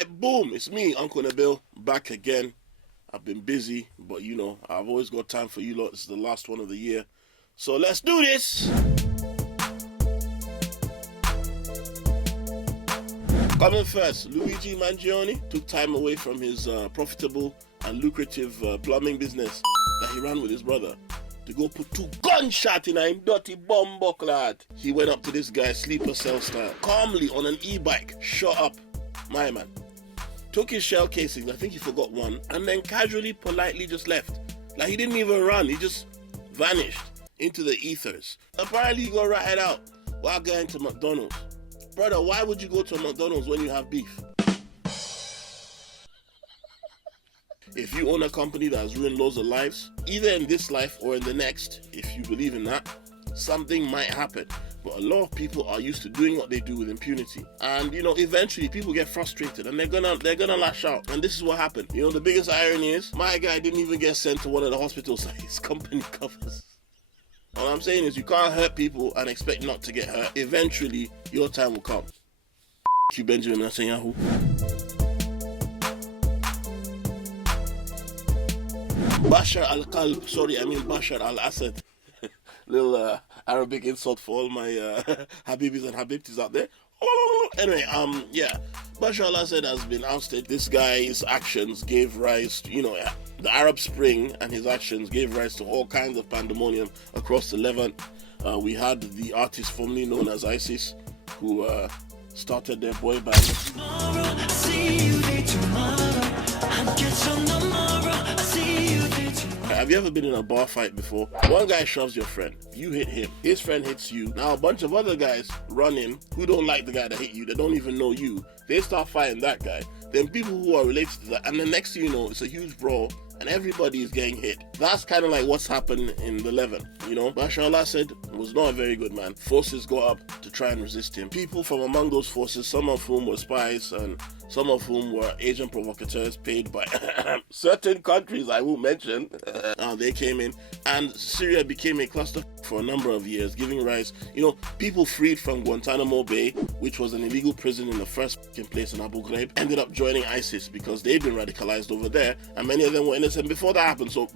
Alright, boom, it's me, Uncle Nabil, back again. I've been busy, but you know, I've always got time for you lot. It's the last one of the year. So let's do this! Coming first, Luigi Mangione took time away from his profitable and lucrative plumbing business that he ran with his brother to go put 2 gunshots in a dirty bumbuck, lad. He went up to this guy, sleeper cell style, calmly on an e-bike, shot up my man. Took his shell casings, I think he forgot one, and then casually, politely just left. Like he didn't even run, he just vanished into the ethers. Apparently he got ratted out while going to McDonald's. Brother, why would you go to McDonald's when you have beef? If you own a company that has ruined loads of lives, either in this life or in the next, if you believe in that, something might happen. But a lot of people are used to doing what they do with impunity. And you know, eventually people get frustrated and they're gonna lash out. And this is what happened. You know, the biggest irony is my guy didn't even get sent to one of the hospitals that his company covers. All I'm saying is you can't hurt people and expect not to get hurt. Eventually, your time will come. You, Benjamin Netanyahu. Bashar Bashar al-Assad. Little Arabic insult for all my Habibis and Habibtis out there. Anyway, Bashar al-Assad has been ousted. This guy's actions gave rise to, the Arab Spring, and his actions gave rise to all kinds of pandemonium across the Levant. We had the artist formerly known as ISIS, who started their boy band. Have you ever been in a bar fight before? One guy shoves your friend, you hit him, his friend hits you. Now a bunch of other guys run in who don't like the guy that hit you, they don't even know you. They start fighting that guy. Then people who are related to that, and the next thing you know, it's a huge brawl and everybody is getting hit. That's kind of like what's happened in the Levant. Bashar al-Assad was not a very good man. Forces got up to try and resist him. People from among those forces, some of whom were spies and some of whom were agent provocateurs paid by certain countries I won't mention, they came in, and Syria became a cluster for a number of years, giving rise, people freed from Guantanamo Bay, which was an illegal prison in the first place in Abu Ghraib, ended up joining ISIS because they'd been radicalized over there, and many of them were innocent before that happened. So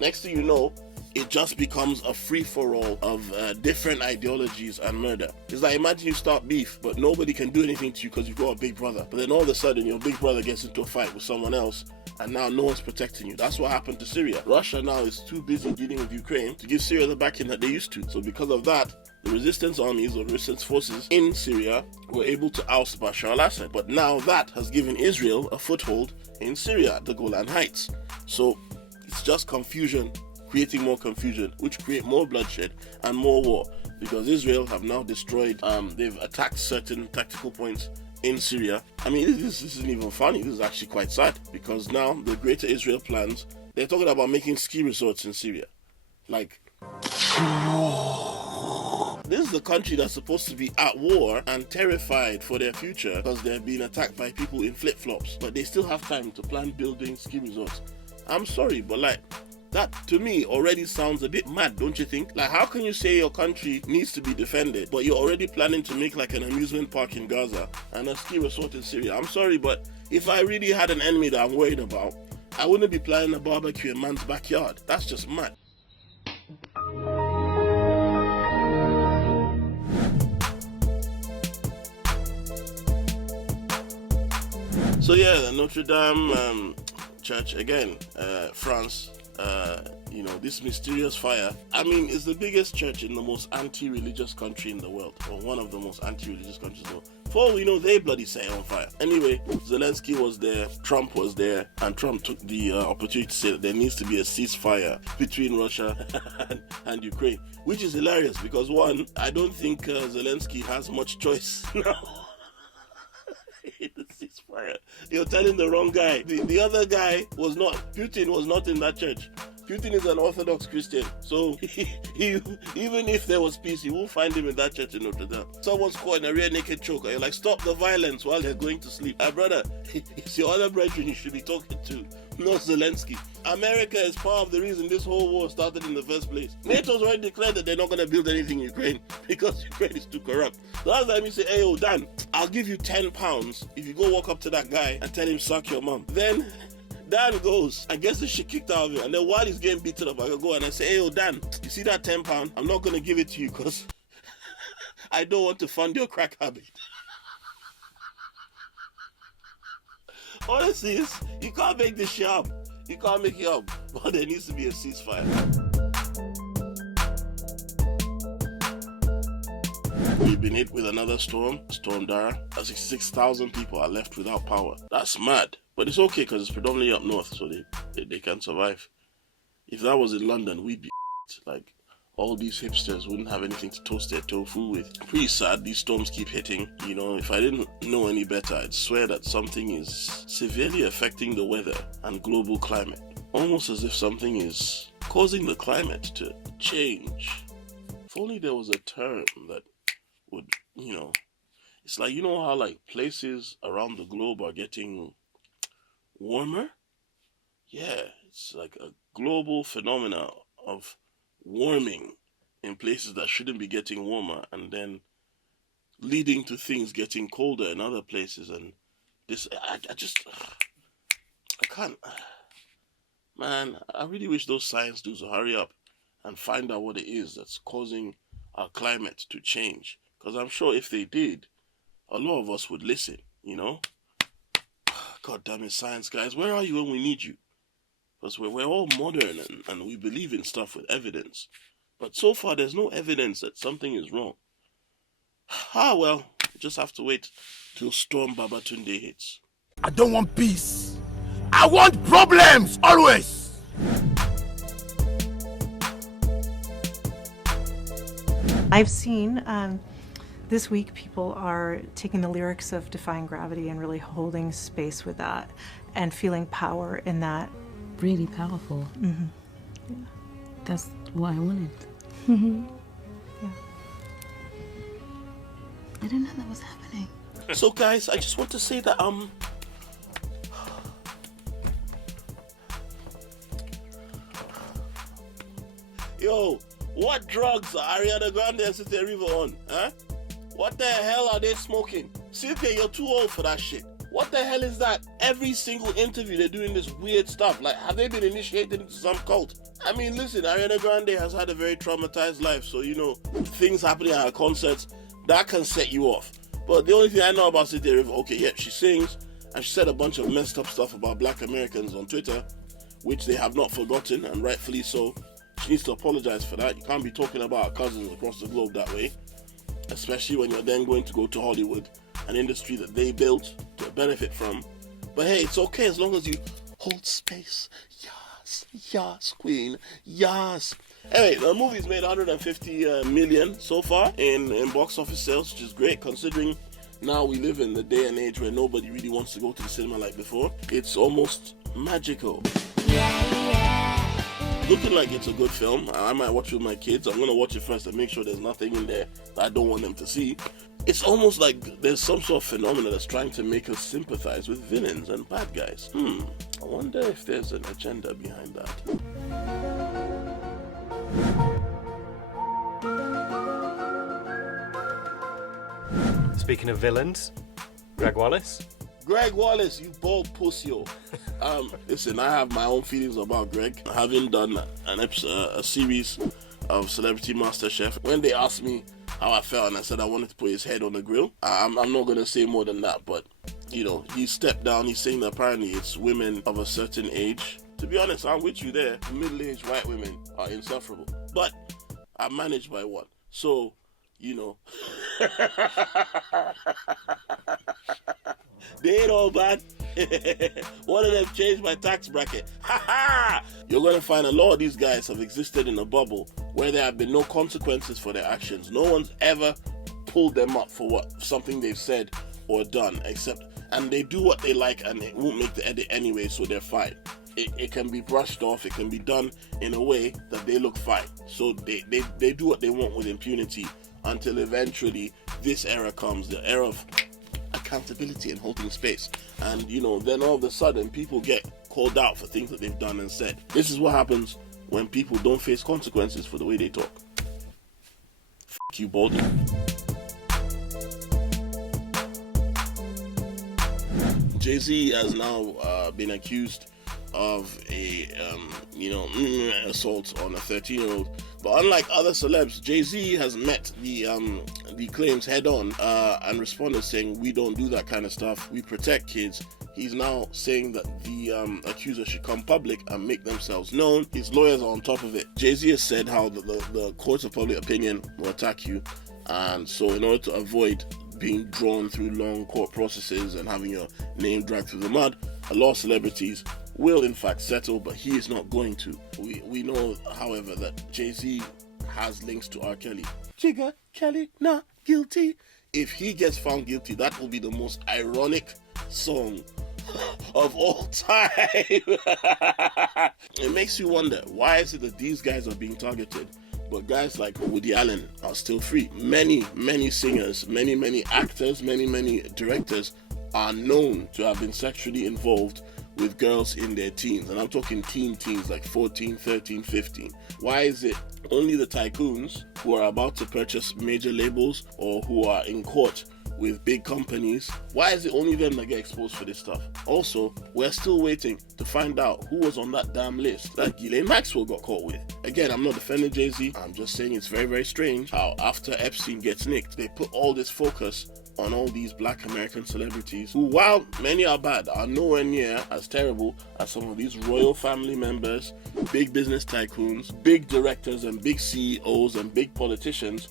next thing you know, it just becomes a free-for-all of different ideologies and murder. It's like, imagine you start beef, but nobody can do anything to you because you've got a big brother. But then all of a sudden, your big brother gets into a fight with someone else, and now no one's protecting you. That's what happened to Syria. Russia now is too busy dealing with Ukraine to give Syria the backing that they used to. So because of that, the resistance armies or resistance forces in Syria were able to oust Bashar al-Assad. But now that has given Israel a foothold in Syria, the Golan Heights. So it's just confusion, creating more confusion, which create more bloodshed and more war, because Israel have now destroyed, they've attacked certain tactical points in Syria. I mean, this isn't even funny, this is actually quite sad, because now the Greater Israel plans, they're talking about making ski resorts in Syria. Like, this is the country that's supposed to be at war and terrified for their future because they're being attacked by people in flip-flops, but they still have time to plan building ski resorts. I'm sorry, but that to me already sounds a bit mad, don't you think? Like, how can you say your country needs to be defended, but you're already planning to make like an amusement park in Gaza and a ski resort in Syria? I'm sorry, but if I really had an enemy that I'm worried about, I wouldn't be planning a barbecue in man's backyard. That's just mad. So yeah, the Notre Dame church again, France. This mysterious fire. I mean, it's the biggest church in the most anti-religious country in the world, or one of the most anti-religious countries in the world. For all we know, they bloody set it on fire. Anyway, Zelensky was there, Trump was there, and Trump took the opportunity to say that there needs to be a ceasefire between Russia and Ukraine, which is hilarious because, one, I don't think Zelensky has much choice now. The ceasefire. You're telling the wrong guy. The other guy was not, Putin was not in that church. Putin is an Orthodox Christian, so even if there was peace, you won't find him in that church in Notre Dame. Someone's caught in a rear naked choke, and you're like, stop the violence while they're going to sleep. Brother, it's your other brethren you should be talking to, not Zelensky. America is part of the reason this whole war started in the first place. NATO's already declared that they're not going to build anything in Ukraine because Ukraine is too corrupt. So that's why we say, hey, oh, Dan, I'll give you £10 if you go walk up to that guy and tell him, suck your mom. Then Dan goes and gets the shit kicked out of him. And then while he's getting beaten up, I go and I say, hey, oh, Dan, you see that £10? I'm not going to give it to you because I don't want to fund your crack habit. Honestly, you can't make this shit up. You can't make it up. But there needs to be a ceasefire. We've been hit with another storm Darragh. 66,000 people are left without power. That's mad. But it's okay because it's predominantly up north, so they can survive. If that was in London, we'd be like, all these hipsters wouldn't have anything to toast their tofu with. Pretty sad, these storms keep hitting. You know, if I didn't know any better, I'd swear that something is severely affecting the weather and global climate. Almost as if something is causing the climate to change. If only there was a term that would, it's like, you know how like places around the globe are getting warmer? Yeah, it's like a global phenomena of warming in places that shouldn't be getting warmer, and then leading to things getting colder in other places. And this, I can't, man, I really wish those science dudes would hurry up and find out what it is that's causing our climate to change. Because I'm sure if they did, a lot of us would listen, God damn it, science guys, where are you when we need you? Because we're all modern and we believe in stuff with evidence. But so far, there's no evidence that something is wrong. Well, we just have to wait till Storm Babatunde hits. I don't want peace. I want problems, always. I've seen this week people are taking the lyrics of Defying Gravity and really holding space with that and feeling power in that. Really powerful. Mm-hmm. Yeah. That's what I wanted. Mm-hmm. Yeah. I didn't know that was happening. So guys, I just want to say that yo, what drugs are Ariana Grande and Cynthia River on? Huh? What the hell are they smoking? Cynthia, you're too old for that shit. What the hell is that? Every single interview they're doing this weird stuff. Like, have they been initiated into some cult? I mean, listen, Ariana Grande has had a very traumatized life, so things happening at her concerts, that can set you off. But the only thing I know about Cynthia River, okay, yeah, she sings, and she said a bunch of messed up stuff about black Americans on Twitter, which they have not forgotten, and rightfully so. She needs to apologize for that. You can't be talking about her cousins across the globe that way, especially when you're then going to go to Hollywood, an industry that they built to benefit from. But hey, it's okay as long as you hold space. Yes, queen, yes. Anyway, the movie's made 150 million so far in box office sales, which is great considering now we live in the day and age where nobody really wants to go to the cinema like before. It's almost magical. Looking like it's a good film. I might watch it with my kids. I'm going to watch it first and make sure there's nothing in there that I don't want them to see. It's almost like there's some sort of phenomena that's trying to make us sympathize with villains and bad guys. I wonder if there's an agenda behind that. Speaking of villains, Greg Wallace. Greg Wallace, you bald pussy. Listen, I have my own feelings about Greg. Having done a series of Celebrity MasterChef, when they asked me how I felt and I said I wanted to put his head on the grill, I'm not going to say more than that, but he stepped down. He's saying that apparently it's women of a certain age. To be honest, I'm with you there. Middle-aged white women are insufferable, but I'm managed by one, so they ain't all bad. One of them changed my tax bracket. You're going to find a lot of these guys have existed in a bubble where there have been no consequences for their actions. No one's ever pulled them up for something they've said or done, and they do what they like and it won't make the edit anyway, so they're fine. it can be brushed off. It can be done in a way that they look fine. So they do what they want with impunity until eventually this era comes, the era of accountability and holding space. And, you know, then all of a sudden people get called out for things that they've done and said. This is what happens when people don't face consequences for the way they talk. F*** you, Baldy. Jay-Z has now been accused of a assault on a 13-year-old. But unlike other celebs, Jay-Z has met the claims head on and responded saying, we don't do that kind of stuff, we protect kids. He's now saying that the accuser should come public and make themselves known. His lawyers are on top of it. Jay-Z has said how the courts of public opinion will attack you, and so in order to avoid being drawn through long court processes and having your name dragged through the mud, a lot of celebrities will in fact settle, but he is not going to. We know, however, that Jay-Z has links to R. Kelly. Jigga Kelly not guilty. If he gets found guilty, that will be the most ironic song of all time. It makes you wonder, why is it that these guys are being targeted, but guys like Woody Allen are still free? Many singers, many actors, many directors are known to have been sexually involved with girls in their teens, and I'm talking teens like 14, 13, 15. Why is it only the tycoons who are about to purchase major labels or who are in court with big companies, why is it only them that get exposed for this stuff? Also, we're still waiting to find out who was on that damn list that Ghislaine Maxwell got caught with. Again, I'm not defending Jay-Z, I'm just saying it's very strange how after Epstein gets nicked, they put all this focus on all these black American celebrities who, while many are bad, are nowhere near as terrible as some of these royal family members, big business tycoons, big directors and big CEOs and big politicians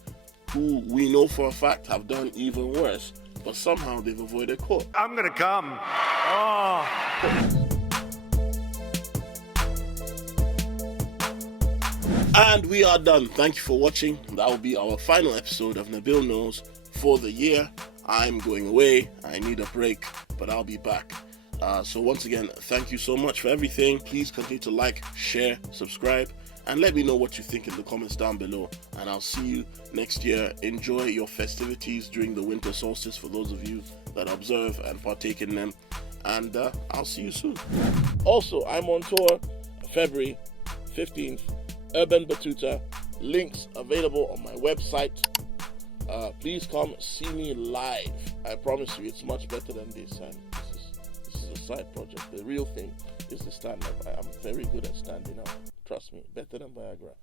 who we know for a fact have done even worse, but somehow they've avoided court. I'm gonna come. Oh. And we are done. Thank you for watching. That will be our final episode of Nabil Knows for the year. I'm going away. I need a break, but I'll be back. So once again, thank you so much for everything. Please continue to like, share, subscribe, and let me know what you think in the comments down below. And I'll see you next year. Enjoy your festivities during the winter solstice for those of you that observe and partake in them. And I'll see you soon. Also, I'm on tour February 15th, Urban Batuta. Links available on my website. Please come see me live. I promise you it's much better than this. And this is a side project. The real thing is the stand-up. I am very good at standing up. Trust me, better than Viagra.